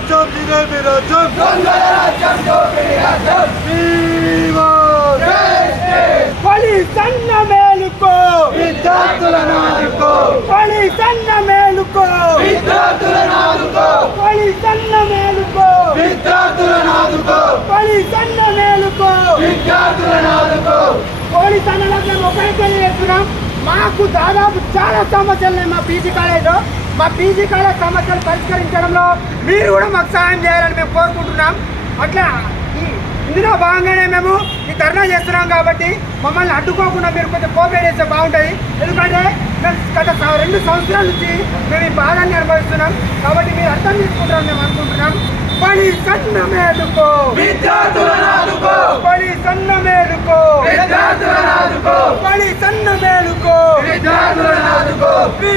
రాజ్యం జిలేబీ రాజ్యం దొంగల రాజ్యం దోపిడీ రాజ్యం పోలీస్ అన్న మేలుకో విద్యార్థులను ఆదుకో పోలీస్ అన్న మేలుకో విద్యార్థులను ఆదుకో పోలీస్ అన్న మేలుకో విద్యార్థులను ఆదుకో పోలీస్ అన్న మేలుకో విద్యార్థులను ఆదుకో పోలీస్ అన్నలకు మేము ఒకటే చేస్తున్నాం. మాకు దాదాపు చాలా సమస్యలు ఉన్నాయి మా పీజీ కాలేజ్ సమస్యలు పరిష్కరించడంలో మీరు కూడా మాకు సహాయం చేయాలని మేము కోరుకుంటున్నాం. అట్లా ఇందులో భాగంగానే మేము ఈ ధర్నా చేస్తున్నాం కాబట్టి మమ్మల్ని అడ్డుకోకుండా మీరు కొంచెం కోఆపరేట్ చేస్తే బాగుంటుంది. ఎందుకంటే మేము గత 2 సంవత్సరాల నుంచి మేము ఈ బాధని అనుభవిస్తున్నాం కాబట్టి మీరు అర్థం చేసుకుంటారని మేము అనుకుంటున్నాం. పోలీస్ అన్న మేలుకో విద్యార్థులను ఆదుకో పోలీస్ అన్న మేలుకో విద్యార్థులను ఆదుకో పోలీస్ అన్న మేలుకో విద్యార్థులను ఆదుకో We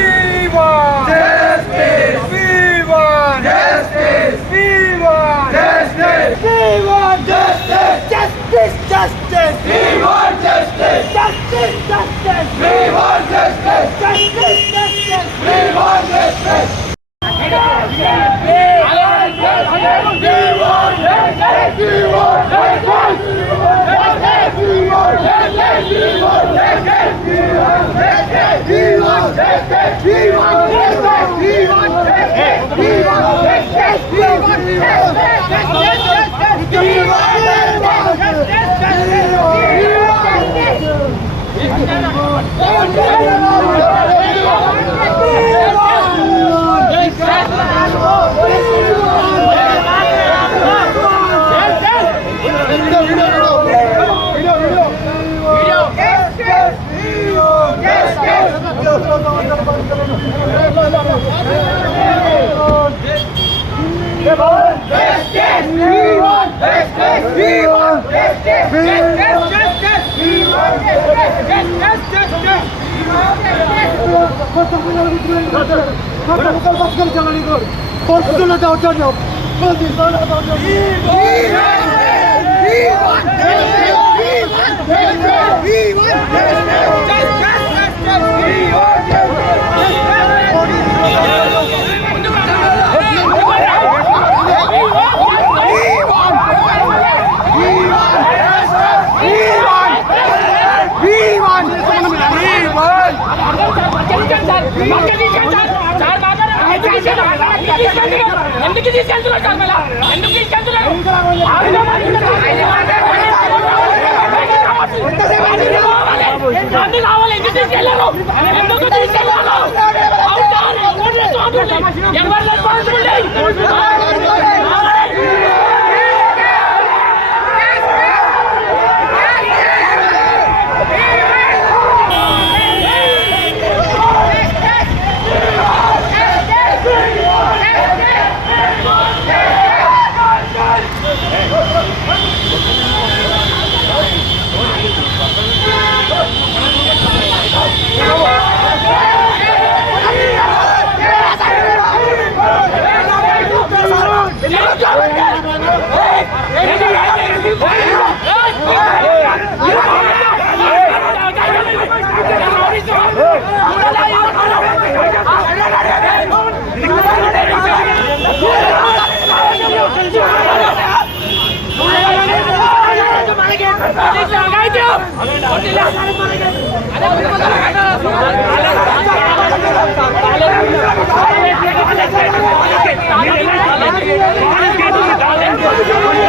want Justice! We want Justice! We want Justice! We want Justice! justice, justice, We want justice! justice, justice, We want justice! justice, justice. We want justice! ఎందుకు తీసుకెళ్తున్నారు సార్ మళ్ళా ఎందుకు తీసుకెళ్తున్నారు అన్ని కావాలి ఎందుకు తీసుకెళ్ళారు ఎందుకు తీసుకెళ్ళారు ఎవరు రెస్పాన్సిబిలిటీ Let's go.